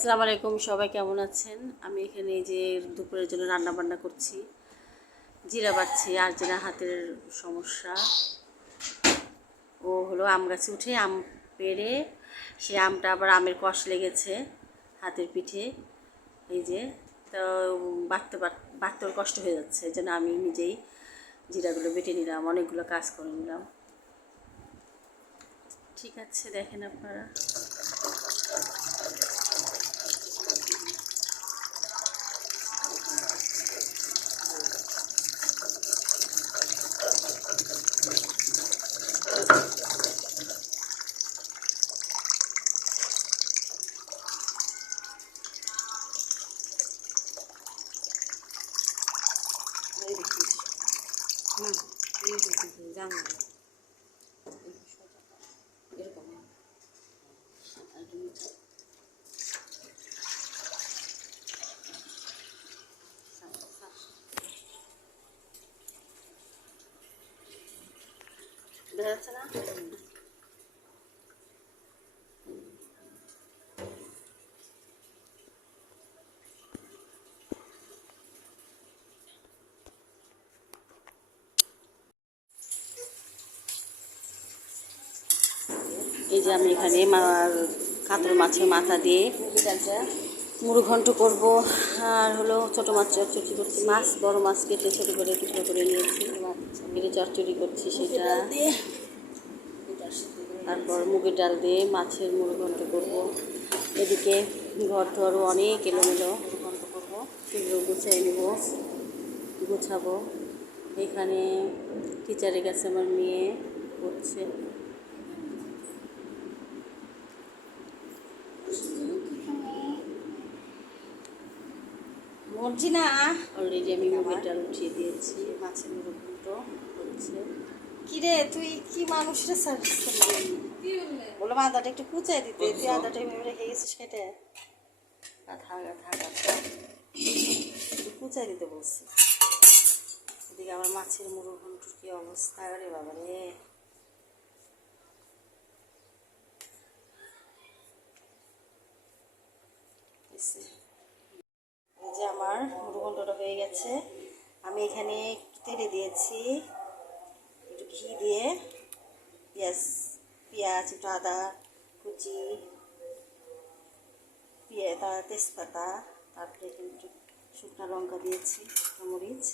আসসালামু আলাইকুম, সবাই কেমন আছেন? আমি এখানে এই যে দুপুরের জন্য রান্না বান্না করছি, জিরা বাটছি। আর যেটা হাতের সমস্যা, ও হলো আম গাছে উঠে আম পেড়ে সে আমটা আবার আমের কষ লেগেছে হাতের পিঠে। এই যে তো বাটতে ওর কষ্ট হয়ে যাচ্ছে, এই জন্য আমি নিজেই জিরাগুলো বেটে নিলাম, অনেকগুলো কাজ করে নিলাম। ঠিক আছে, দেখেন আপনারা। হুম, জানো এরকম দেখা যাচ্ছে না? এই যে আমি এখানে কাতল মাছের মাথা দিয়ে মুড়ো ঘন্ট করবো। আর হলো ছোটো মাছ চচ্চড়ি করছি, মাছ বড় মাছ কেটে ছোটো করে টুকরো করে নিয়েছি, কেটে চচ্চড়ি করছি সেটা। তারপর মুগের ডাল দিয়ে মাছের মুড়ো ঘন্ট করবো। এদিকে ঘর ধরও অনেক এলোমেলো, ঘন্ট করবো, সেগুলো গুছিয়ে নেব, গুছাবো। এখানে টিচারের কাছে আমার মেয়ে করছে। মরজি না, অলরেডি আমি মুগের ডাল উঠিয়ে দিয়েছি, মাছের মুড়ো ঘন্ট হচ্ছে। কিরে তুই কি মানুষের সার্ভিস করলি? বললাম আদাটা একটু কুচাই দিতে, তুই আদাটা এভাবে রেখে গেছিস কেটে। গাধা গাধা গাধা, একটু কুচাই দিতে বলছি। এদিকে আমার মাছের মুড়ো ঘন্টর কি অবস্থা রে বাবা রে। এই যে আমার মুড়ো ঘন্টটা হয়ে গেছে। আমি এখানে একটু তেলে দিয়েছি, একটু ঘি দিয়ে, পেঁয়াজ একটু আদা কুচি, তেজপাতা, তারপরে একটু শুকনো লঙ্কা দিয়েছি, মরিচ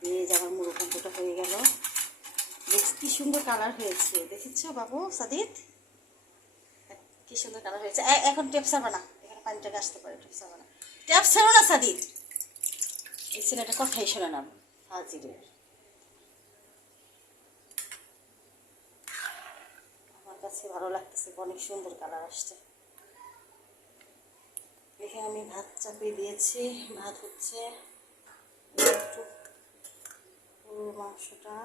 দিয়ে যে আমার মুড়ো ঘন্টটা হয়ে গেল। দেখছি কি সুন্দর কালার হয়েছে, দেখেছ বাবু সাদিত? কি সুন্দর কালার হয়েছে। এখন টেপ ছাড়বা না, এখানে পানিটাকে আসতে পারে, টেপ ছাড়বা না, টেপ ছাড়ো না সাদিত। এই ছেলেটা কথাই শোনে না, হাজিরের। আমার কাছে ভালো লাগতেছে, অনেক সুন্দর কালার আসছে। এখানে আমি ভাত চাপিয়ে দিয়েছি, ভাত হচ্ছে। একটু পুরো মাংসটা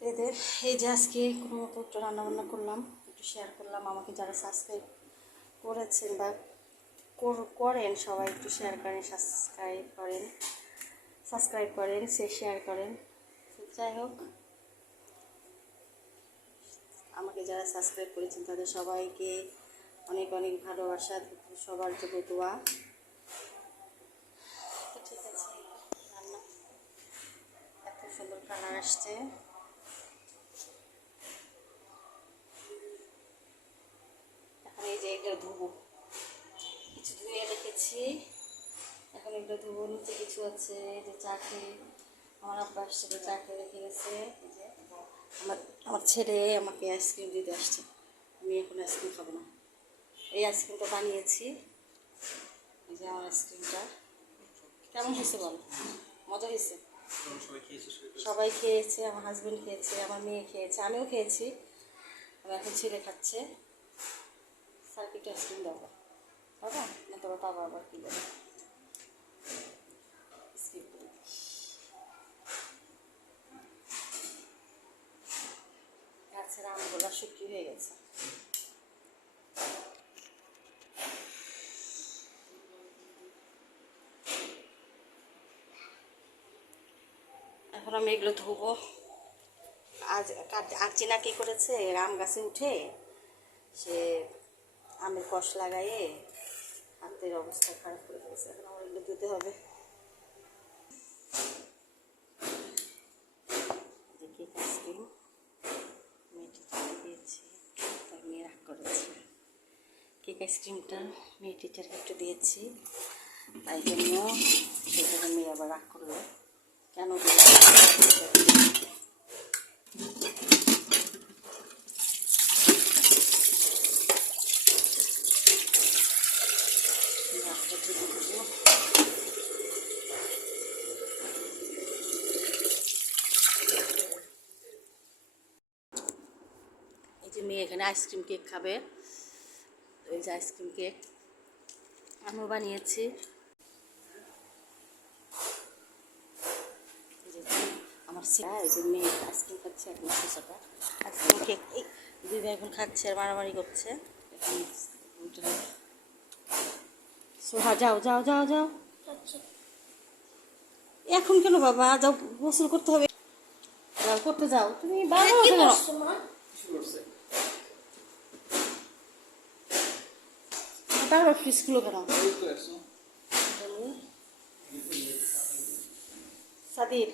এদের এই যে আজকে কোনো মতো একটু রান্নাবান্না করলাম, একটু শেয়ার করলাম। আমাকে যারা সাবস্ক্রাইব করেছেন বা করেন সবাই একটু শেয়ার করেন, সাবস্ক্রাইব করেন, শেয়ার করেন। যাই হোক, আমাকে যারা সাবস্ক্রাইব করেছেন তাদের সবাইকে অনেক অনেক ভালোবাসা, সবার জন্য দোয়া। তো ঠিক আছে, রান্না এত সুন্দর কালার আসছে। এখন এই যে এটা ধুবো, কিছু ধুয়ে রেখেছি, এখন এগুলো ধুবো। নিচে কিছু আছে, এই যে চা খেয়ে আমার আব্বা আসছে, চা খেয়ে রেখে গেছে। এই যে আমার আমার ছেলে আমাকে আইসক্রিম দিতে আসছে, আমি এখন আইসক্রিম খাবো না। এই আইসক্রিমটা বানিয়েছি, এই যে আমার আইসক্রিমটা। কেমন হয়েছে বল? মজা হয়েছে? সবাই খেয়েছে, আমার হাজব্যান্ড খেয়েছে, আমার মেয়ে খেয়েছে, আমিও খেয়েছি। আমার এখন ছেলে খাচ্ছে। স্যারকে একটু আইসক্রিম দেবো, বাবা না তোমার বাবা আবার কী দেবে? গাছের আমগুলো শুকিয়ে হয়ে গেছে। এখন আমি এগুলো ধুবো। আজ আর্চিনা কী করেছে, আম গাছে উঠে সে আমের কষ লাগাইয়ে হাতের অবস্থা খারাপ করে ফেলেছে, এখন আমার এগুলো ধুতে হবে। যে কেক আইসক্রিম মেয়েটি চলে দিয়েছি, তার মেয়ে রাগ করেছে। কেক আইসক্রিমটা মেয়ে টিচারকে একটু দিয়েছি, তাই জন্য সেখানে মেয়ে আবার রাগ করলো, কেন মেয়ে এখানে আইসক্রিম কেক খাবে। ওই যে আইসক্রিম কেক আমিও বানিয়েছি। আমার এই যে মেয়ে আইসক্রিম খাচ্ছে, এখন ছোটা আইসক্রিম কেক এই দুই ভাই এখন খাচ্ছে আর মারামারি করছে। সোহা যাও যাও যাও যাও, এখন কেন বাবা? যাও, গোসল করতে হবে, যাও করতে যাও। তুমি বারবার ফ্রিজ খুলো কেন? সাদিদ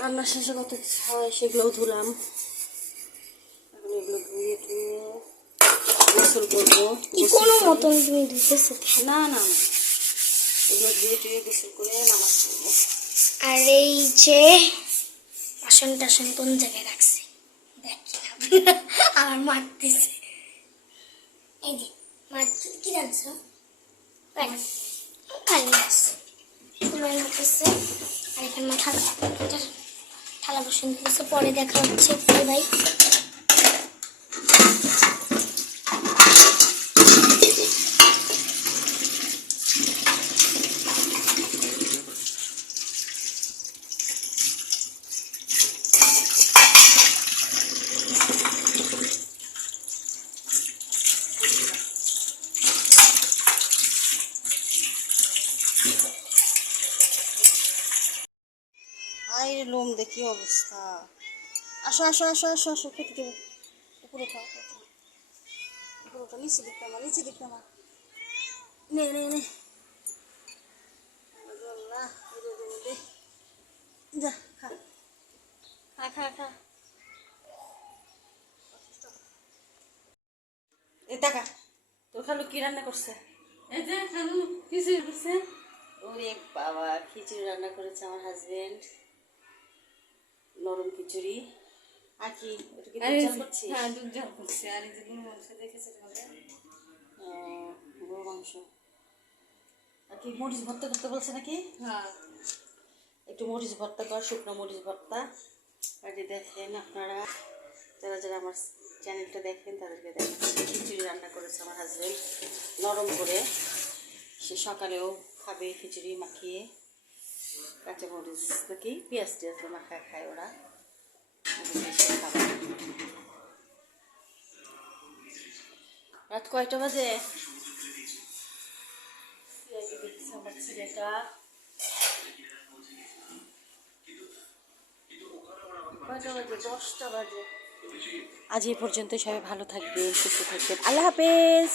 রান্নার শেষে কত হয় সেগুলোও ধুলাম। এখন এগুলো ধুয়ে ধুয়ে গোসল করবো। কোনো মতন ধুয়ে দিতেছে না, না এগুলো ধুয়ে ধুয়ে গোসল করে নামাজ পড়বো। আর এই যে বাসন টাসন কোন জায়গায় রাখছি দেখি, আমার মারতেছে। এই যে মার কি রাখছো? খালি আছে মারতেছে। আর এখানে থালা বাসন দিতেছে, পরে দেখা হচ্ছে। বাই। লোম দেখি অবস্থা। আসো আসো আসো আসো আসো, খেতে দেবো। উপরে খাও, উপরে ওঠা, নিচে দেখতে আমার, নিচে দেখতে আমার। নে নে নে, যা খা খা খা খা। এ টাকা তোর খালু কি রান্না করছে? এই যে খালু খিচুড়ি করছে। ওরে বাবা, খিচুড়ি রান্না করেছে আমার হাজবেন্ড, নরম খিচুড়ি। আর কি করছি? হ্যাঁ, দুধ জাল করছি। আর এই যে গরু মাংস দেখেছে তোমাদের, গরু মাংস। আর কি মরিচ ভর্তা করতে বলছে নাকি? হ্যাঁ, একটু মরিচ ভর্তা কর, শুকনো মরিচ ভর্তা। আর দেখেন আপনারা যারা যারা আমার চ্যানেলটা দেখেন তাদেরকে দেখেন, খিচুড়ি রান্না করেছে আমার হাজবেন্ড নরম করে। সে সকালেও খাবে খিচুড়ি মাখিয়ে, কাঁচামরিচ নাকি পেঁয়াজ টিয়াজ মাখায় খায় ওরা। রাত কয়টা বাজে? আমার ছেলেটা কয়টা বাজে? 10টা বাজে। আজ এই পর্যন্ত, সবাই ভালো থাকবেন, সুস্থ থাকবেন, আল্লাহ হাফেজ।